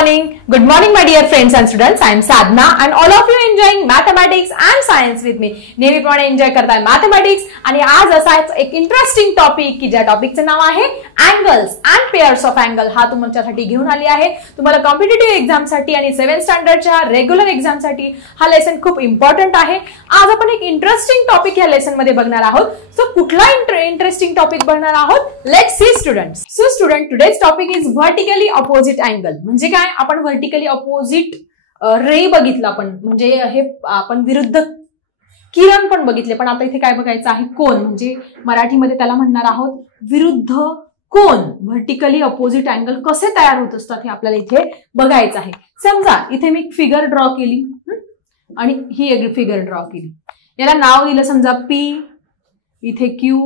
Good morning my dear friends and students. I am Sadhna and all of you enjoying mathematics and science with me. नेहमीप्रमाणे enjoy करताय mathematics आणि आज असाच एक interesting topic की ज्या टॉपिकचं नाव आहे angles and pairs of angle हा तुमच्यासाठी घेऊन आली आहे. तुम्हाला कॉम्पिटिटिव्ह एक्झाम साठी आणि 7th स्टँडर्डच्या रेग्युलर एक्झाम साठी हा लेसन खूप इम्पॉर्टंट आहे. आज आपण एक इंटरेस्टिंग टॉपिक या लेसन मध्ये बघणार आहोत. सो कुठला इंटरेस्टिंग टॉपिक बघणार आहोत? Let's see students. So student today's topic is vertically opposite angle. म्हणजे काय? आपण व्हर्टिकली अपोजिट रे बघितलं आपण, म्हणजे हे आपण विरुद्ध किरण पण बघितले, पण आता इथे काय बघायचं आहे? कोन. म्हणजे मराठीमध्ये त्याला म्हणणार आहोत विरुद्ध कोन. व्हर्टिकली अपोजिट अँगल कसे तयार होत असतात हे आपल्याला इथे बघायचं आहे. समजा इथे मी फिगर ड्रॉ केली आणि ही एक फिगर ड्रॉ केली. याला नाव दिलं समजा P, इथे Q,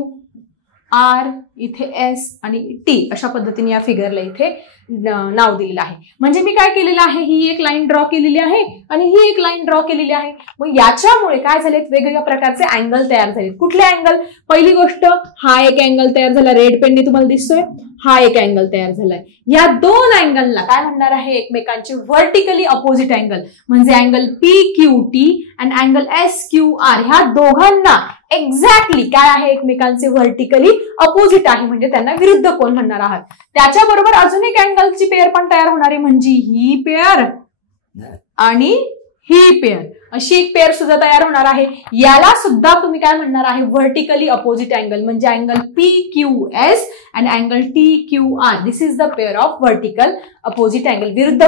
R, इथे S आणि T. अशा पद्धतीने या फिगरला इथे नाव दिलेलं आहे. म्हणजे मी काय केलेलं आहे? ही एक लाईन ड्रॉ केलेली आहे आणि ही एक लाईन ड्रॉ केलेली आहे. मग याच्यामुळे काय झालेत? वेगवेगळ्या प्रकारचे अँगल तयार झालेत. कुठले अँगल? पहिली गोष्ट, हा एक अँगल तयार झाला, रेड पेनने तुम्हाला दिसतोय. हा एक अँगल तयार झालाय. या दोन अँगलला काय म्हणणार आहे? एकमेकांचे व्हर्टिकली अपोजिट अँगल. म्हणजे अँगल PQT आणि अँगल SQR ह्या दोघांना एक्झॅक्टली काय आहे? एकमेकांचे व्हर्टिकली अपोजिट आहे, म्हणजे त्यांना विरुद्ध कोन म्हणणार आहात. त्याच्याबरोबर अजून एक अँगलची पेअर पण तयार होणार आहे, म्हणजे ही पेअर आणि ही पेअर. अशी एक पेअर सुद्धा तयार होणार आहे. याला सुद्धा तुम्ही काय म्हणणार आहे? Vertically opposite angle. म्हणजे अँगल PQS आणि angle TQR. This is the pair of vertical opposite angle. विरुद्ध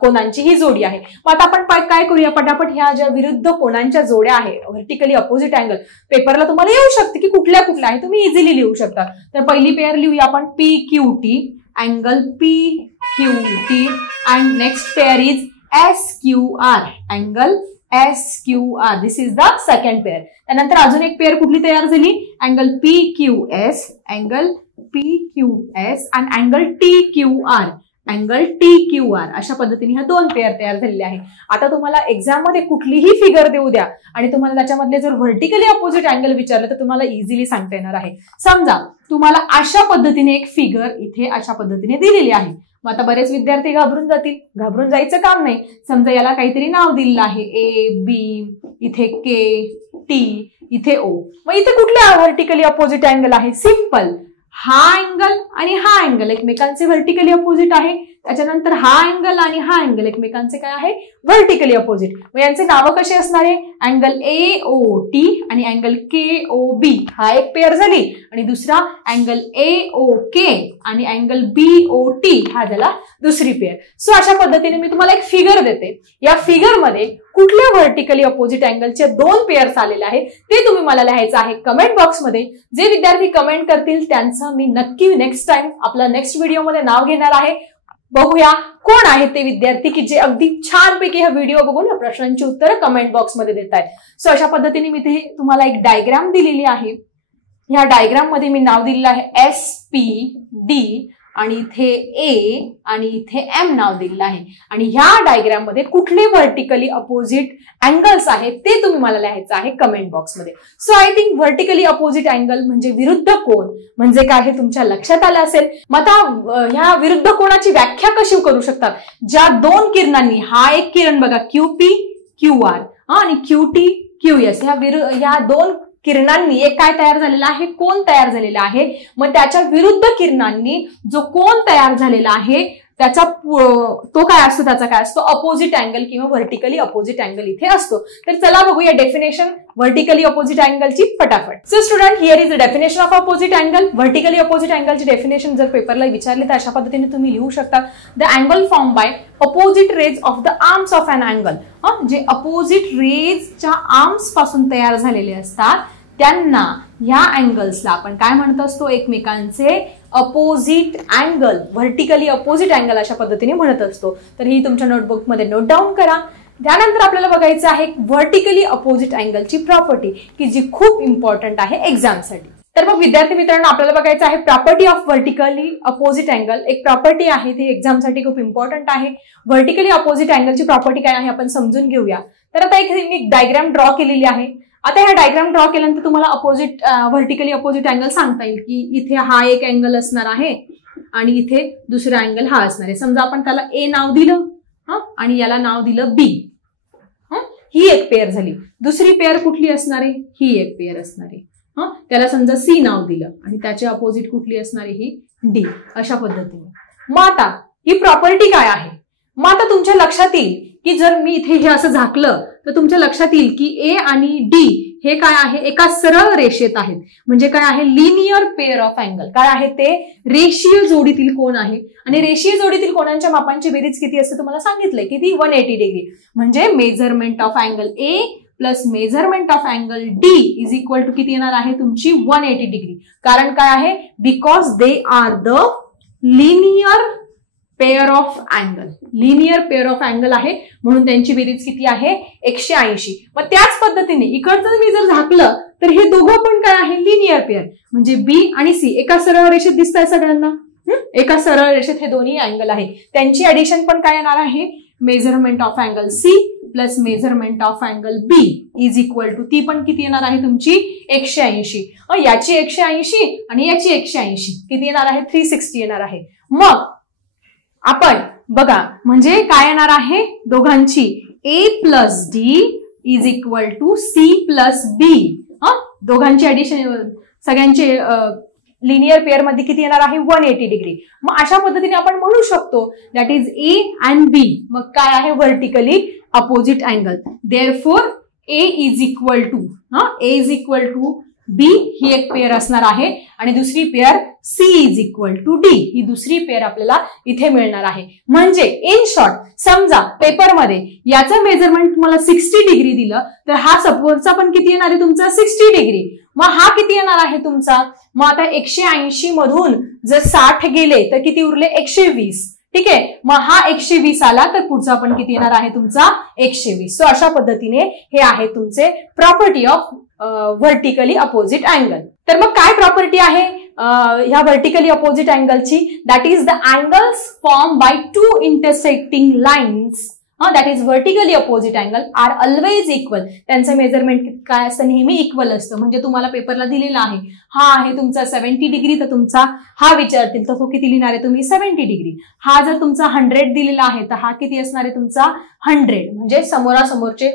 कोनांची ही जोडी आहे. मग आता आपण काय करूया? पटापट ह्या ज्या विरुद्ध कोनांच्या जोड्या आहे व्हर्टिकली अपोजिट अँगल, पेपरला तुम्हाला येऊ शकते की कुठल्या कुठल्या आहे, तुम्ही इझिली लिहू शकता. तर पहिली पेअर लिहूया आपण PQT, angle PQT and next pair is SQR, angle SQR. This is the second pair. त्यानंतर अजून एक पेअर कुठली तयार झाली? Angle PQS, angle PQS and angle TQR, angle TQR. अशा पद्धतीने ह्या दोन पेअर तयार झालेले आहे. आता तुम्हाला एक्झाम मध्ये कुठलीही फिगर देऊ द्या आणि तुम्हाला त्याच्यामधले जर व्हर्टिकली अपोजिट अँगल विचारलं तर तुम्हाला इझिली सांगता येणार आहे. समजा तुम्हाला अशा पद्धतीने एक फिगर इथे अशा पद्धतीने दिलेली आहे. मग आता बरेच विद्यार्थी घाबरून जातील. घाबरून जायचं काम नाही. समजा याला काहीतरी नाव दिलेलं आहे A, B, इथे K, T, इथे O. मग इथे कुठले व्हर्टिकली अपोजिट अँगल आहे? सिंपल, हा अँगल आणि हा अँगल एकमेकांचे व्हर्टिकली अपोजिट आहे. त्याच्यानंतर हा अँगल आणि हा अँगल एकमेकांचे काय आहे? Vertically opposite. मग यांचे नाव कसे असणार आहे? अँगल AOT आणि अँगल KOB. हा एक पेअर झाली. आणि दुसरा अँगल AOK आणि अँगल BOT हा झाला दुसरी पेअर. सो अशा पद्धतीने मी तुम्हाला एक फिगर देते. या फिगर मध्ये कुठल्या व्हर्टिकली अपोजिट अँगलचे दोन पेअर्स आलेले आहेत ते तुम्ही मला लिहायचं आहे कमेंट बॉक्समध्ये. जे विद्यार्थी कमेंट करतील त्यांचं मी नक्की नेक्स्ट टाइम आपल्या नेक्स्ट व्हिडिओमध्ये नाव घेणार आहे. बघूया कोण आहेत ते विद्यार्थी की जे अगदी छानपैकी हा व्हिडिओ बघून या प्रश्नांची उत्तरं कमेंट बॉक्समध्ये देत आहेत. सो अशा पद्धतीने मी इथे तुम्हाला एक डायग्राम दिलेली आहे. ह्या डायग्राम मध्ये मी नाव दिलेलं आहे SPD आणि इथे A आणि इथे M नाव दिलेलं आहे. आणि ह्या डायग्राम मध्ये कुठले व्हर्टिकली अपोजिट अँगल्स आहेत ते तुम्ही मला लिहायचं आहे कमेंट बॉक्समध्ये. So I think vertically opposite angle म्हणजे विरुद्ध कोन म्हणजे काय हे तुमच्या लक्षात आलं असेल. मग आता ह्या विरुद्ध कोनाची व्याख्या कशी करू शकतात? ज्या दोन किरणांनी, हा एक किरण बघा QP QR आणि QT QS, ह्या दोन किरणांनी एक काय तयार झालेला आहे? कोन तयार झालेला आहे. मग त्याच्या विरुद्ध किरणांनी जो कोन तयार झालेला आहे त्याचा तो काय असतो? त्याचा काय असतो? अपोजिट अँगल किंवा व्हर्टिकली अपोजिट अँगल इथे असतो. तर चला बघूया डेफिनेशन व्हर्टिकली अपोजिट अँगलची फटाफट. So student, here is the definition of opposite angle. Vertically opposite अँगलची डेफिनेशन जर पेपरला विचारले तर अशा पद्धतीने तुम्ही लिहू शकता. The angle form by opposite rays of the arms of an angle. जे अपोजिट रेजच्या आर्म्स पासून तयार झालेले असतात त्यांना ह्या अँगल्सला आपण काय म्हणत असतो? एकमेकांचे opposite angle, vertically opposite angle अशा पद्धतीने म्हणत असतो. तर ही तुमच्या नोटबुक मध्ये नोट डाऊन करा. त्यानंतर आपल्याला बघायचं आहे व्हर्टिकली अपोजिट अँगलची प्रॉपर्टी की जी खूप इम्पॉर्टंट आहे एक्झामसाठी. तर मग विद्यार्थी मित्रांनो आपल्याला बघायचं आहे property of vertically opposite angle. एक प्रॉपर्टी आहे ती एक्झामसाठी खूप इम्पॉर्टंट आहे. व्हर्टिकली अपोजिट अँगलची प्रॉपर्टी काय आहे आपण समजून घेऊया. तर आता एक डायग्राम ड्रॉ केलेली आहे. आता ह्या डायग्राम ड्रॉ केल्यानंतर तुम्हाला व्हर्टिकली अपोजिट अँगल सांगता येईल की इथे हा एक अँगल असणार आहे आणि इथे दुसरा अँगल हा असणार आहे. समजा आपण त्याला ए नाव दिलं आणि याला नाव दिलं बी. ही एक पेअर झाली. दुसरी पेअर कुठली असणार आहे? ही एक पेअर असणार आहे. त्याला समजा सी नाव दिलं आणि त्याच्या अपोजिट कुठली असणार आहे? ही डी. अशा पद्धतीने. मग आता ही प्रॉपर्टी काय आहे? मग आता तुमच्या लक्षात येईल की जर मी इथे हे असं झाकलं तर तुमच्या लक्षात येईल की ए आणि डी हे काय आहे? एका सरळ रेषेत आहेत. म्हणजे काय आहे? Linear pair of angle. काय आहे ते? रेषीय जोडीतील कोण आहे. आणि रेषीय जोडीतील कोणांच्या मापांची बेरीज किती असते तुम्हाला सांगितलंय? किती? 180 डिग्री. म्हणजे measurement of angle A plus measurement of angle D is equal to किती येणार आहे तुमची? 180 डिग्री. कारण काय आहे? Because they are the linear pair of angle. Linear pair of angle आहे म्हणून त्यांची बेरीज किती आहे? 180. मग त्याच पद्धतीने इकडचं मी जर झाकलं तर हे दोघं पण काय आहे? Linear pair. म्हणजे बी आणि सी एका सरळ रेषेत दिसत आहे सगळ्यांना. एका सरळ रेषेत हे दोन्ही अँगल आहे. त्यांची ऍडिशन पण काय येणार आहे? Measurement of angle C plus measurement of angle B is equal to ती पण किती येणार आहे तुमची? 180. याची 180 आणि याची 180 किती येणार आहे? 360 येणार आहे. मग आपण बघा म्हणजे काय येणार आहे? दोघांची A plus D is equal to C plus B. दोघांची ऍडिशन सगळ्यांचे लिनियर पेअर मध्ये किती येणार आहे? 180 डिग्री. मग अशा पद्धतीने आपण म्हणू शकतो that is A and B. मग काय आहे? Vertically opposite angle. Therefore A is equal to B ही एक पेअर असणार आहे आणि दुसरी pair C is equal to D ही दुसरी पेअर आपल्याला इथे मिळणार आहे. म्हणजे इन शॉर्ट समजा पेपरमध्ये याचं मेजरमेंट तुम्हाला 60 डिग्री दिलं तर हा सपोर्टचा पण किती येणार आहे तुमचा? 60 डिग्री. मग हा किती येणार आहे तुमचा? मग आता 180 मधून जर 60 गेले तर किती उरले? 120. ठीक आहे. मग हा 120 आला तर पुढचा पण किती येणार आहे तुमचा? 120. सो अशा पद्धतीने हे आहे तुमचे property of vertically opposite angle. तर मग काय प्रॉपर्टी आहे ह्या व्हर्टिकली अपोजिट अँगलची? That is the angles form by two intersecting lines that is vertically opposite angle are always equal. त्यांचं मेजरमेंट काय असतं? नेहमी इक्वल असतं. म्हणजे तुम्हाला पेपरला दिलेला आहे हा आहे तुमचा 70 डिग्री तर तुमचा हा विचारतील तर तो किती लिहिणार आहे तुम्ही? 70 डिग्री. हा जर तुमचा 100 दिलेला आहे तर हा किती असणार आहे तुमचा? 100. म्हणजे समोरासमोरचे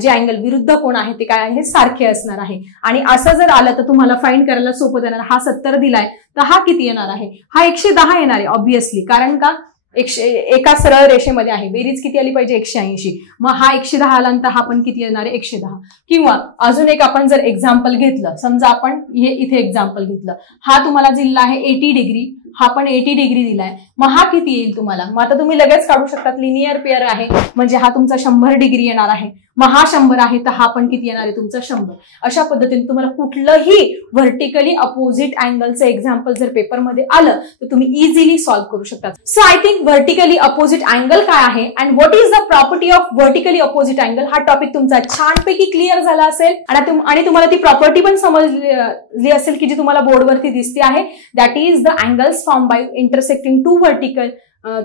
जे अँगल विरुद्ध कोण आहे ते काय आहे? सारखे असणार आहे. आणि असं जर आलं तर तुम्हाला फाइंड करायला सोपं जाणार. हा 70 दिलाय तर हा किती येणार आहे? हा 110 येणार आहे ऑब्व्हियसली. कारण का? एका सरळ रेषेमध्ये आहे. बेरीज किती आली पाहिजे? 180. मग हा 110 आला तर हा पण किती येणार आहे? 110. किंवा अजून एक आपण जर एक्झाम्पल घेतलं, समजा आपण हे इथे एक्झाम्पल घेतलं, हा तुम्हाला दिला आहे 80 डिग्री, हा पण 80 डिग्री दिलाय. मग हा किती येईल तुम्हाला? मग आता तुम्ही लगेच काढू शकतात. लिनियर पेअर आहे म्हणजे हा तुमचा 100 डिग्री येणार आहे. मग हा 100 आहे तर हा पण किती येणार आहे तुमचा? 100. अशा पद्धतीने तुम्हाला कुठलंही व्हर्टिकली अपोजिट अँगलचं एक्झाम्पल जर पेपरमध्ये आलं तर तुम्ही इझिली सॉल्व्ह करू शकता. So I think vertically opposite angle काय आहे and what is the property of vertically opposite angle हा टॉपिक तुमचा छानपैकी क्लिअर झाला असेल आणि तुम्हाला ती प्रॉपर्टी पण समजली असेल की जी तुम्हाला बोर्डवरती दिसते आहे. That is the angles form by intersecting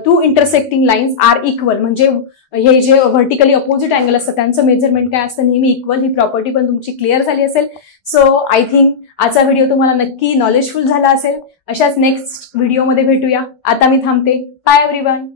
two intersecting lines are equal. म्हणजे हे जे व्हर्टिकली अपोजिट अँगल असतं त्यांचं मेजरमेंट काय असतं? नेहमी इक्वल. ही प्रॉपर्टी पण तुमची क्लिअर झाली असेल. सो आय थिंक आजचा व्हिडिओ तुम्हाला नक्की नॉलेजफुल झाला असेल. अशाच नेक्स्ट व्हिडिओमध्ये भेटूया. आता मी थांबते. Bye everyone.